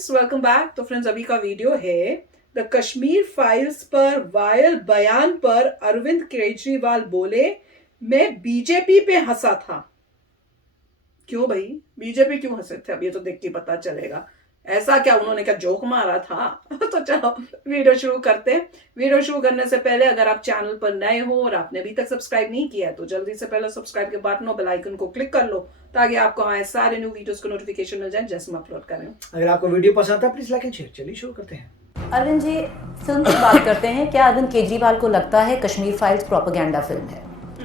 Friends, welcome back. तो friends, अभी का वीडियो है द कश्मीर फाइल्स पर वायरल बयान पर अरविंद केजरीवाल बोले, मैं बीजेपी पे हंसा था। क्यों भाई, बीजेपी क्यों हंसे थे? अब ये तो देख के पता चलेगा। ऐसा क्या उन्होंने क्या जोक मारा था? तो चलो वीडियो शुरू करते हैं। वीडियो शुरू करने से पहले अगर आप चैनल पर नए हो और आपने अभी तक सब्सक्राइब नहीं किया है तो जल्दी से पहले सब्सक्राइब के बटन और बेल आइकन को क्लिक कर लो ताकि आपको हमारे सारे न्यू वीडियोस को नोटिफिकेशन मिल जाए जैसे हम अपलोड करें। अगर आपको वीडियो पसंद आता है प्लीज लाइक एंड शेयर। चलिए शुरू करते हैं। अरविंद जी, फिल्म की बात करते हैं। क्या अरविंद केजरीवाल को लगता है कश्मीर फाइल्स प्रोपेगेंडा फिल्म है?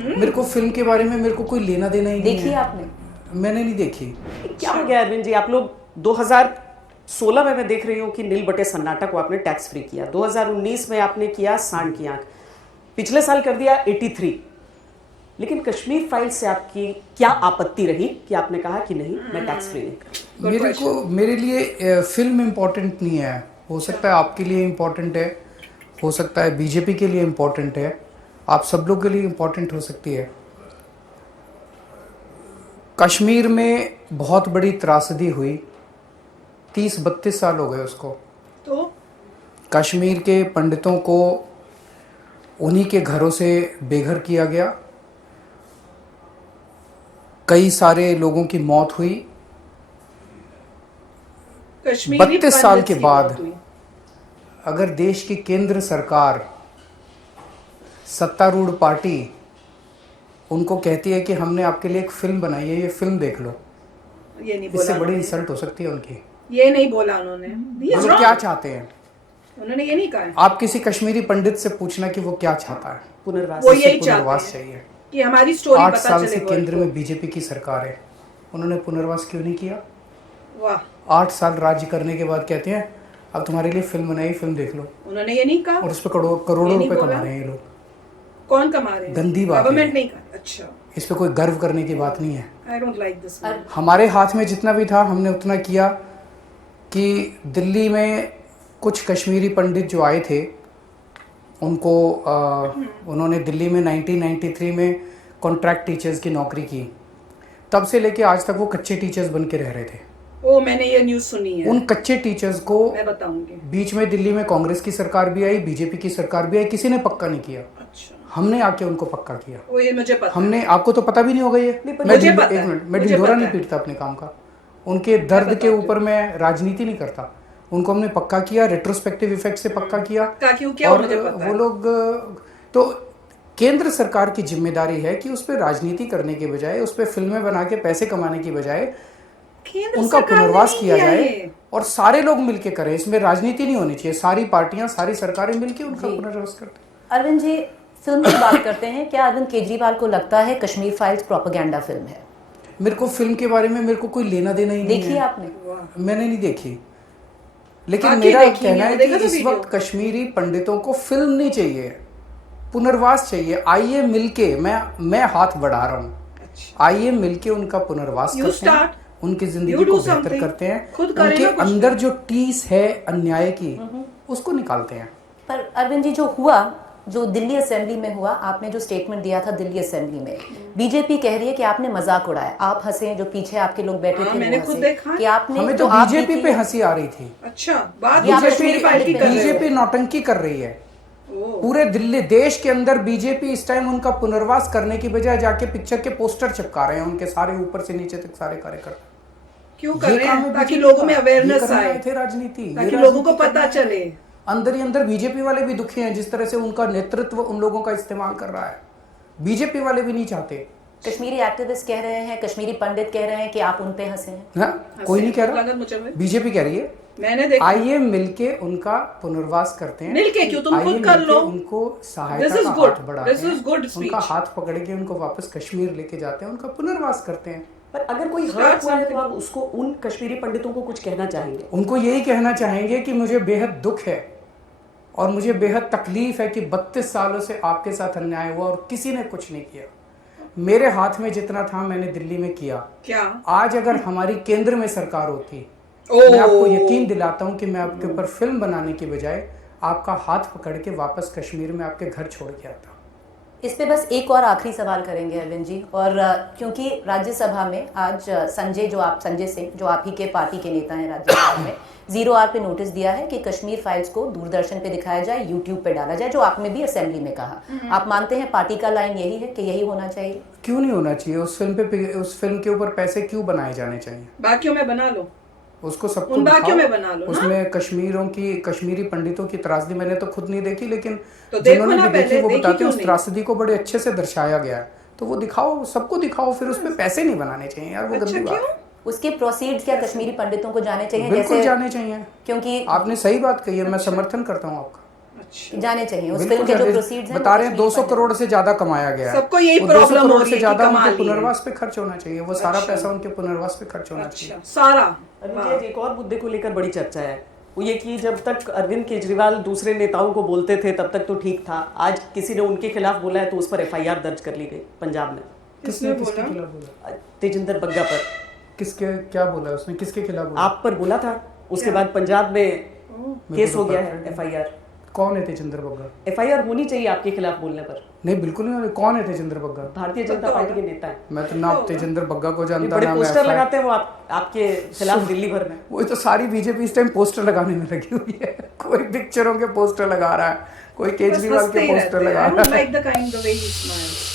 मेरे को फिल्म के बारे में मेरे को कोई लेना देना ही नहीं है। देखी आपने? मैंने नहीं देखी। क्या हो गया अरविंद जी, आप लोग 2016 में मैं देख रही हूँ कि नील बटे सन्नाटा को आपने टैक्स फ्री किया, 2019 में आपने किया सांड की आंख, पिछले साल कर दिया 83। लेकिन कश्मीर फाइल से आपकी क्या आपत्ति रही कि आपने कहा कि नहीं मैं टैक्स फ्री नहीं करूँ? मेरे लिए फिल्म इम्पोर्टेंट नहीं है। हो सकता है आपके लिए इम्पोर्टेंट है, हो सकता है बीजेपी के लिए इम्पोर्टेंट है, आप सब लोग के लिए इम्पोर्टेंट हो सकती है। कश्मीर में बहुत बड़ी त्रासदी हुई, 30-32 साल हो गए उसको। तो कश्मीर के पंडितों को उन्हीं के घरों से बेघर किया गया, कई सारे लोगों की मौत हुई। 32 साल के बाद अगर देश की केंद्र सरकार, सत्तारूढ़ पार्टी उनको कहती है कि हमने आपके लिए एक फिल्म बनाई है, ये फिल्म देख लो, ये नहीं बोला, इससे बड़ी इंसल्ट हो सकती है उनकी। ये नहीं बोला उन्होंने। वो लोग क्या चाहते हैं? उन्होंने ये नहीं कहा। आप किसी कश्मीरी पंडित से पूछना कि वो क्या चाहता है। पुनर्वास। वो यही पुनर्वास चाहते हैं चाहिए कि हमारी स्टोरी 8 पता साल चले से वर्ल्ड केंद्र को। में बीजेपी की सरकार है, उन्होंने पुनर्वास क्यों नहीं किया? वाह, 8 साल राज्य करने के बाद कहते हैं अब तुम्हारे लिए फिल्म बनाई, फिल्म देख लो, उन्होंने ये नहीं कहा। और उस पर करोड़ों ये नहीं रुपए बोला। कमा रहे हैं ये लोग। कौन कमा रहे हैं? गंदी बात है गवर्नमेंट ये। नहीं कहा। अच्छा, इस पे कोई गर्व करने की बात नहीं है। I don't like this. हमारे हाथ में जितना भी था हमने उतना किया कि दिल्ली में कुछ कश्मीरी पंडित जो आए थे उनको उन्होंने दिल्ली में 1993 में कॉन्ट्रैक्ट टीचर्स की नौकरी की। तब से लेके आज तक वो कच्चे टीचर्स बन के रह रहे थे। ओ, मैंने ये न्यूज़ सुनी है। उन कच्चे टीचर्स को मैं बताऊंगी। बीच में दिल्ली में कांग्रेस की सरकार भी आई, बीजेपी की सरकार भी आई, किसी ने पक्का नहीं किया। अच्छा, हमने आके उनको पक्का किया। वो ये मुझे पता हमने, आपको तो पता भी नहीं होगा ये। मुझे पता है। एक मिनट, मैं मुझे ढिंढोरा पता नहीं है। पीटता अपने काम का। उनके दर्द के ऊपर मैं राजनीति नहीं करता। उनको हमने पक्का किया, रेट्रोस्पेक्टिव इफेक्ट से पक्का किया। क्यों किया और मुझे पता वो है। लोग तो केंद्र सरकार की जिम्मेदारी है कि उस पर राजनीति करने के बजाय, उस पर फिल्में बना के पैसे कमाने की बजाय केंद्र उनका सरकार ने पुनर्वास नहीं किया जाए ये। और सारे लोग मिलके करें। इसमें राजनीति नहीं होनी चाहिए, सारी पार्टियां, सारी सरकारें मिलके उनका पुनर्वास करते। अरविंद जी, फिल्म की बात करते हैं। क्या अरविंद केजरीवाल को लगता है कश्मीर फाइल्स प्रोपेगेंडा फिल्म है? मेरे को फिल्म के बारे में मेरे को कोई लेना देना ही नहीं है। देखी आपने? मैंने नहीं देखी, लेकिन बाकी मेरा देखी कहना है, है देखा कि था इस वीडियो? वक्त कश्मीरी पंडितों को फिल्म नहीं चाहिए, पुनर्वास चाहिए। आइए मिलके, मैं हाथ बढ़ा रहा हूँ, आइए मिलके उनका पुनर्वास करते हैं, उनकी जिंदगी को बेहतर करते हैं, उनके अंदर जो टीस है अन्याय की उसको निकालते हैं। पर अरविंद जी, जो हुआ, जो दिल्ली असेंबली में हुआ, आपने जो स्टेटमेंट दिया था दिल्ली असेंबली में, बीजेपी कह रही है कि आपने मजाक उड़ाया। आप हंसे, जो पीछे आपके लोग बैठे थे मैंने वो खुद हंसे देखा। कि आपने, हमें तो बीजेपी पे हंसी आ रही थी। अच्छा, बात कश्मीर फाइल की कर रहे हो। बीजेपी नौटंकी कर रही है पूरे दिल्ली देश के अंदर। बीजेपी इस टाइम उनका पुनर्वास करने की बजाय जाके पिक्चर के पोस्टर चिपका रहे हैं उनके सारे, ऊपर से नीचे तक सारे कार्यकर्ता। क्यों कर रहे हैं? ताकि लोगों में अवेयरनेस आए, थे राजनीति, ताकि लोगों को पता चले। अंदर ही अंदर बीजेपी वाले भी दुखी हैं जिस तरह से उनका नेतृत्व उन लोगों का इस्तेमाल कर रहा है। बीजेपी वाले भी नहीं चाहते। कश्मीरी एक्टिविस्ट कह रहे हैं, कश्मीरी पंडित कह रहे हैं कि आप उन पे हंसे हैं। हाँ, कोई नहीं कह रहा, बीजेपी कह रही है। मैंने देखा। आइए मिलके उनका पुनर्वास करते हैं। मिलके क्यों, तुम खुद कर लो। उनको सहायता का हाथ बढ़ाते हैं, उनका हाथ पकड़ के उनको वापस कश्मीर लेके जाते हैं, उनका पुनर्वास करते हैं। पर अगर कोई हर्ट हुआ है तो आप उसको, उन कश्मीरी पंडितों को कुछ कहना चाहेंगे? उनको यही कहना चाहेंगे कि मुझे बेहद दुख है और मुझे बेहद तकलीफ है कि 32 सालों से आपके साथ अन्याय हुआ और किसी ने कुछ नहीं किया। मेरे हाथ में जितना था मैंने दिल्ली में किया। क्या आज अगर हमारी केंद्र में सरकार होती, मैं आपको यकीन दिलाता हूं कि मैं आपके ऊपर फिल्म बनाने की बजाय आपका हाथ पकड़ के वापस कश्मीर में आपके घर छोड़ के आता। इस पे बस एक और आखिरी सवाल करेंगे अरविंद जी, और क्योंकि राज्यसभा में आज संजय सिंह जो आप ही के पार्टी के नेता हैं राज्यसभा में, 0R पे नोटिस दिया है कि कश्मीर फाइल्स को दूरदर्शन पे दिखाया जाए, यूट्यूब पे डाला जाए, जो आपने भी असेंबली में कहा। आप मानते हैं पार्टी का लाइन यही है कि यही होना चाहिए? क्यों नहीं होना चाहिए? उस फिल्म के ऊपर पैसे क्यों बनाए जाने चाहिए? बाकियों में बना लो, उसको सबको उन बाकियों दिखाओ। में बना लो ना। उसमें कश्मीरी पंडितों की त्रासदी मैंने तो खुद नहीं देखी, लेकिन तो देखो जिन्होंने ना भी देखी पहले, वो देखी बताते हैं क्यों उस नहीं? त्रासदी को बड़े अच्छे से दर्शाया गया है। तो वो दिखाओ, सबको दिखाओ, फिर उस पर पैसे नहीं बनाने चाहिए यार, वो अच्छा, गंदी बात क्यों? है। उसके प्रोसीड्स क्या कश्मीरी पंडितों को जाने चाहिए? बिल्कुल जैसे जाने चाहिए। क्योंकि आपने सही बात कही है, मैं समर्थन करता हूँ आपका। अच्छा, जाने चाहिए उस बिल्कुल फिल्म के जो जाने- प्रोसीड्स हैं, बता रहे हैं कश्मीरी 200 पंडितों करोड़ से ज्यादा कमाया गया है। सबको यही वो 200 प्रॉब्लम हो करोड़ रही से है कि ज्यादा कमा उनके लिए। पुनर्वास पे खर्च होना चाहिए। वो सारा अच्छा। पैसा उनके पुनर्वास पे खर्च होना चाहिए। अच्छा, सारा। अरविंद जी, आज एक और मुद्दे को लेकर बड़ी चर्चा है, वो ये कि जब तक अरविंद केजरीवाल दूसरे नेताओं को बोलते थे तब तक तो ठीक था, आज किसी ने उनके खिलाफ बोला है तो उस पर FIR दर्ज कर ली गई पंजाब में, किसने किसके बोला? खिलाफ बोला? तेजिंदर बग्गा पर। किसके क्या बोला उसने? किसके खिलाफ बोला? आप पर बोला था, उसके बाद पंजाब में केस हो गया है FIR। कौन है तेजिंदर बग्गा? FIR होनी चाहिए आपके खिलाफ बोलने पर। नहीं, बिल्कुल नहीं। कौन है तेजिंदर बग्गा? भारतीय जनता पार्टी के नेता है, मैं तो ना तेजिंदर बग्गा को ये जानता बड़े ना मैं पोस्टर FIR लगाते हैं वो आपके खिलाफ दिल्ली भर में। वही तो सारी बीजेपी इस टाइम पोस्टर लगाने में लगी हुई है। कोई पिक्चरों के पोस्टर लगा रहा है, कोई केजरीवाल के पोस्टर लगा रहा है। Like the kind the way he smiles.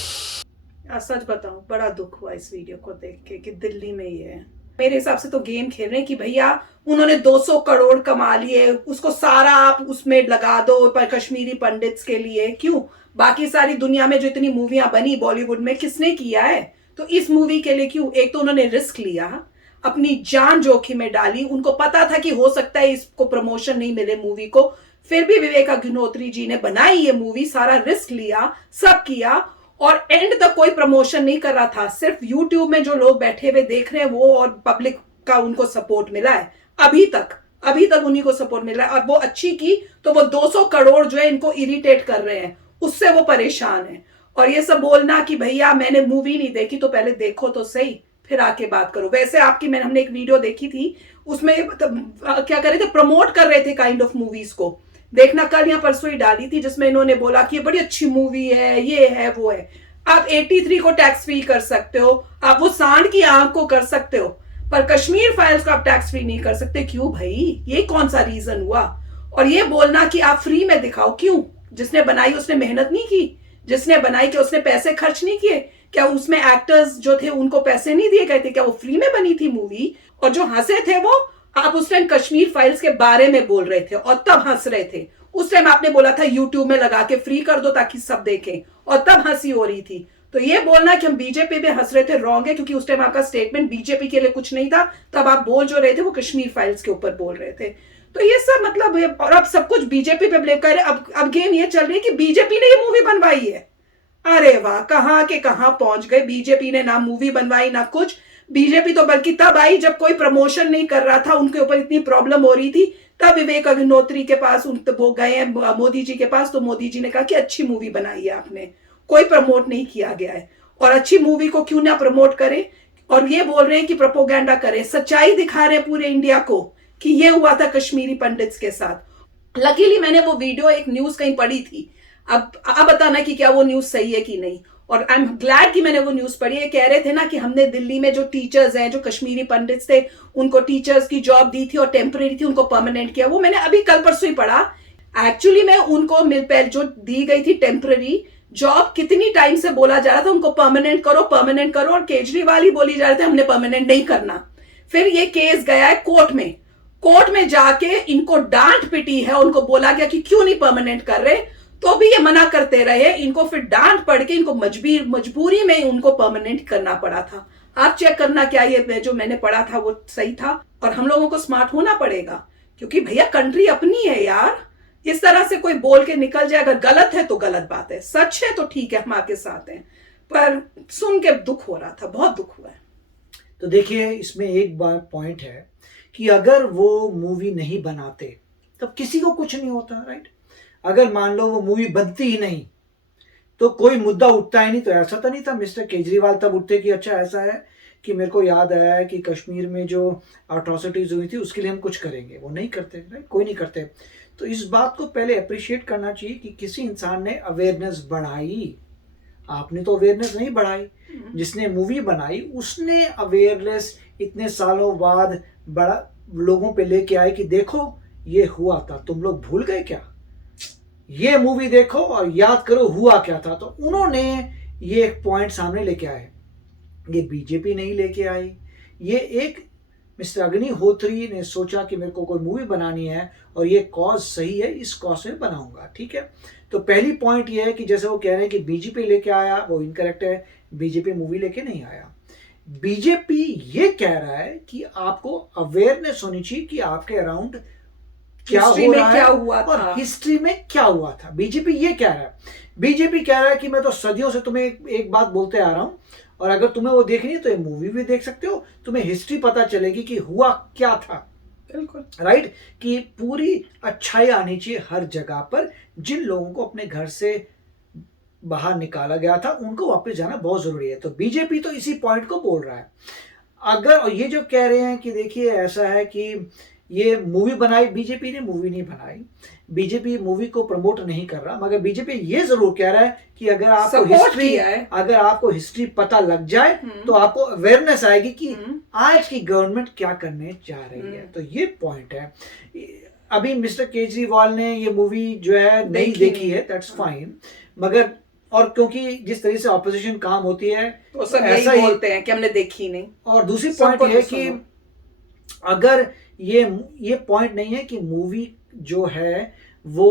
सच बताऊं, बड़ा दुख हुआ इस वीडियो को देख के कि दिल्ली में ये है। मेरे हिसाब से तो गेम खेल रहे हैं कि भैया उन्होंने 200 करोड़ कमा लिए, उसको सारा आप उसमें लगा दो पर कश्मीरी पंडित्स के लिए। क्यों? बाकी सारी दुनिया में जो इतनी मूवियां बनी बॉलीवुड में, किसने किया है? तो इस मूवी के लिए क्यों? एक तो उन्होंने रिस्क लिया, अपनी जान जोखिम में डाली। उनको पता था कि हो सकता है इसको प्रमोशन नहीं मिले मूवी को, फिर भी विवेक अग्निहोत्री जी ने बनाई ये मूवी, सारा रिस्क लिया, सब किया, और एंड तक कोई प्रमोशन नहीं कर रहा था। सिर्फ यूट्यूब में जो लोग बैठे हुए देख रहे हैं वो, और पब्लिक का उनको सपोर्ट मिला है अभी तक उन्हीं को सपोर्ट मिला है। और वो अच्छी की तो वो 200 करोड़ जो है इनको इरिटेट कर रहे हैं, उससे वो परेशान है। और ये सब बोलना कि भैया मैंने मूवी नहीं देखी, तो पहले देखो तो सही, फिर आके बात करो। वैसे हमने एक वीडियो देखी थी, उसमें क्या कर रहे थे, प्रमोट कर रहे थे काइंड ऑफ मूवीज को। देखना, कल या परसों ही डाली थी, जिसमें इन्होंने बोला कि ये बड़ी अच्छी मूवी है, ये है वो है। आप 83 को टैक्स फ्री कर सकते हो, आप वो सांड की आंख को कर सकते हो, पर कश्मीर फाइल्स को आप टैक्स फ्री नहीं कर सकते। क्यों भाई? ये कौन सा रीजन हुआ? और ये बोलना कि आप फ्री में दिखाओ, क्यों? जिसने बनाई उसने मेहनत नहीं की? जिसने बनाई क्या उसने पैसे खर्च नहीं किए? क्या उसमें एक्टर्स जो थे उनको पैसे नहीं दिए गए थे? क्या वो फ्री में बनी थी मूवी? और जो हंसे थे वो, आप उस टाइम कश्मीर फाइल्स के बारे में बोल रहे थे और तब हंस रहे थे। उस टाइम आपने बोला था यूट्यूब में लगा के फ्री कर दो ताकि सब देखें, और तब हंसी हो रही थी। तो ये बोलना कि हम बीजेपी पे हंस रहे थे रॉन्ग है, क्योंकि उस टाइम आपका स्टेटमेंट बीजेपी के लिए कुछ नहीं था। तब आप बोल जो रहे थे वो कश्मीर फाइल्स के ऊपर बोल रहे थे। तो ये सब मतलब, और अब सब कुछ बीजेपी पे ब्लेम कर रहे हैं। अब गेम ये चल रही है कि बीजेपी ने ये मूवी बनवाई है। अरे वाह, कहां के कहां पहुंच गए। बीजेपी ने ना मूवी बनवाई ना कुछ। बीजेपी तो बल्कि तब आई जब कोई प्रमोशन नहीं कर रहा था, उनके ऊपर इतनी प्रॉब्लम हो रही थी, तब विवेक अग्निहोत्री के पास वो गए हैं मोदी जी के पास, तो मोदी जी ने कहा कि अच्छी मूवी बनाई है आपने, कोई प्रमोट नहीं किया गया है, और अच्छी मूवी को क्यों ना प्रमोट करें। और ये बोल रहे हैं कि प्रोपोगेंडा करें, सच्चाई दिखा रहे हैं पूरे इंडिया को कि ये हुआ था कश्मीरी पंडित्स के साथ। लकीली मैंने वो वीडियो एक न्यूज कहीं पढ़ी थी, अब बताना कि क्या वो न्यूज सही है कि नहीं। और आई एम ग्लैड कि मैंने वो न्यूज पढ़ी है। कह रहे थे ना कि हमने दिल्ली में जो टीचर्स हैं, जो कश्मीरी पंडित्स थे, उनको टीचर्स की जॉब दी थी और टेम्परेरी थी, उनको परमानेंट किया। वो मैंने अभी कल परसों ही पढ़ा। एक्चुअली में उनको जो दी गई थी टेम्परेरी जॉब, कितनी टाइम से बोला जा रहा था उनको परमानेंट करो, और केजरीवाल ही बोली जा रहे थे हमने परमानेंट नहीं करना। फिर ये केस गया है कोर्ट में जाके इनको डांट पिटी है, उनको बोला गया कि क्यों नहीं परमानेंट कर रहे, तो भी ये मना करते रहे। इनको फिर डांट पड़ के इनको मजबूरी में उनको परमानेंट करना पड़ा था। आप चेक करना क्या ये जो मैंने पढ़ा था वो सही था। और हम लोगों को स्मार्ट होना पड़ेगा, क्योंकि भैया कंट्री अपनी है यार। इस तरह से कोई बोल के निकल जाए, अगर गलत है तो गलत बात है, सच है तो ठीक है, हम आपके साथ हैं। पर सुन के दुख हो रहा था, बहुत दुख हुआ है। तो देखिए, इसमें एक बार पॉइंट है कि अगर वो मूवी नहीं बनाते तब किसी को कुछ नहीं होता, राइट। अगर मान लो वो मूवी बनती ही नहीं तो कोई मुद्दा उठता ही नहीं। तो ऐसा तो नहीं था मिस्टर केजरीवाल तब उठते कि अच्छा ऐसा है कि मेरे को याद आया है कि कश्मीर में जो अट्रॉसिटीज हुई थी उसके लिए हम कुछ करेंगे। वो नहीं करते, राइट, कोई नहीं करते। तो इस बात को पहले अप्रिशिएट करना चाहिए कि किसी इंसान ने अवेयरनेस बढ़ाई, आपने तो अवेयरनेस नहीं बढ़ाई। जिसने मूवी बनाई उसने अवेयरनेस इतने सालों बाद बड़ा लोगों पे लेके आए कि देखो ये हुआ था, तुम लोग भूल गए क्या, ये मूवी देखो और याद करो हुआ क्या था। तो उन्होंने ये एक पॉइंट सामने लेके आए। ये बीजेपी नहीं लेके आई, ये एक मिस्टर अग्निहोत्री ने सोचा कि मेरे को कोई मूवी बनानी है और ये कॉज सही है, इस कॉज में बनाऊंगा, ठीक है। तो पहली पॉइंट ये है कि जैसे वो कह रहे हैं कि बीजेपी लेके आया, वो इनकरेक्ट है। बीजेपी मूवी लेके नहीं आया। बीजेपी ये कह रहा है कि आपको अवेयरनेस होनी चाहिए कि आपके अराउंड क्या हिस्ट्री हो में रहा है क्या हुआ था। और हिस्ट्री में क्या हुआ था। बीजेपी ये कह रहा है। बीजेपी कह रहा है कि मैं तो सदियों से तुम्हें एक बात बोलते आ रहा हूं, और अगर तुम्हें वो देखनी है तो ये मूवी भी देख सकते हो, तुम्हें हिस्ट्री पता चलेगी कि हुआ क्या था। बिल्कुल राइट, कि पूरी अच्छाई आनी चाहिए हर जगह पर। जिन लोगों को अपने घर से बाहर निकाला गया था उनको वापस जाना बहुत जरूरी है। तो बीजेपी तो इसी पॉइंट को बोल रहा है। अगर, और ये जो कह रहे हैं कि देखिए ऐसा है कि ये मूवी बनाई, बीजेपी ने मूवी नहीं बनाई, बीजेपी मूवी को प्रमोट नहीं कर रहा, मगर बीजेपी ये जरूर कह रहा है कि अगर आपको Support हिस्ट्री, किया है। अगर आपको हिस्ट्री पता लग जाए तो आपको अवेयरनेस आएगी कि आज की गवर्नमेंट क्या करने जा रही है। तो ये पॉइंट है। अभी मिस्टर केजरीवाल ने ये मूवी जो है नहीं देखी है, दैट्स फाइन, मगर और क्योंकि जिस तरह से ऑपोजिशन काम होती है तो सब ऐसा यही ही बोलते हैं कि हमने देखी नहीं। और दूसरी सबको पॉइंट ये है तो कि सुनो। अगर ये पॉइंट नहीं है कि मूवी जो है वो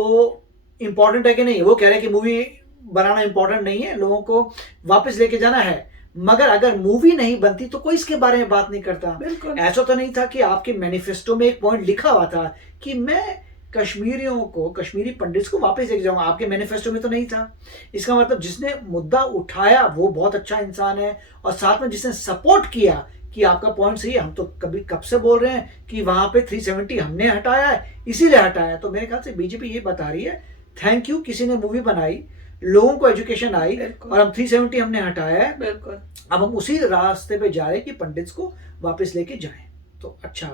इंपॉर्टेंट है कि नहीं। वो कह रहे हैं कि मूवी बनाना इंपॉर्टेंट नहीं है, लोगों को वापस लेके जाना है, मगर अगर मूवी नहीं बनती तो कोई इसके बारे में बात नहीं करता। बिल्कुल। ऐसा तो नहीं था कि आपके मैनिफेस्टो में एक पॉइंट लिखा हुआ था कि मैं कश्मीरियों को, कश्मीरी पंडित्स को वापस लेके जाऊंगा। आपके मैनिफेस्टो में तो नहीं था। इसका मतलब जिसने मुद्दा उठाया वो बहुत अच्छा इंसान है, और साथ में जिसने सपोर्ट किया कि आपका पॉइंट सही है, हम तो कब से बोल रहे हैं कि वहां पे 370 हमने हटाया है, इसीलिए हटाया। तो मेरे ख्याल से बीजेपी ये बता रही है थैंक यू, किसी ने मूवी बनाई, लोगों को एजुकेशन आई, और हम 370 हमने हटाया है। बिल्कुल। अब हम उसी रास्ते पे जा रहे हैं कि पंडित्स को वापस लेके जाएं। तो अच्छा,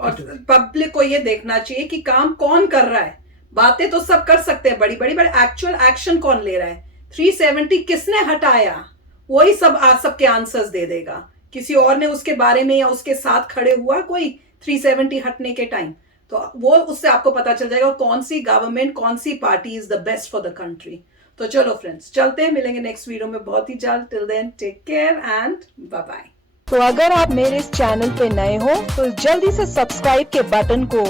और पब्लिक को ये देखना चाहिए कि काम कौन कर रहा है। बातें तो सब कर सकते हैं बड़ी बड़ी, बट एक्चुअल एक्शन कौन ले रहा है। 370 किसने हटाया, वही सबके आंसर्स दे देगा। किसी और ने उसके बारे में या उसके साथ खड़े हुआ कोई 370 हटने के टाइम, तो वो उससे आपको पता चल जाएगा कौन सी गवर्नमेंट, कौन सी party is the best for the country. तो चलो फ्रेंड्स, चलते हैं, मिलेंगे नेक्स्ट वीडियो में बहुत ही जल्द। Till then take care and bye bye. तो अगर आप मेरे इस चैनल पे नए हो तो जल्दी से सब्सक्राइब के बटन को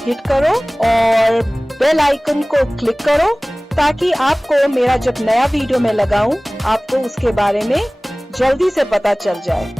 हिट करो और बेल आइकन को क्लिक करो, ताकि आपको मेरा जब नया वीडियो मैं लगाऊं आपको उसके बारे में जल्दी से पता चल जाए।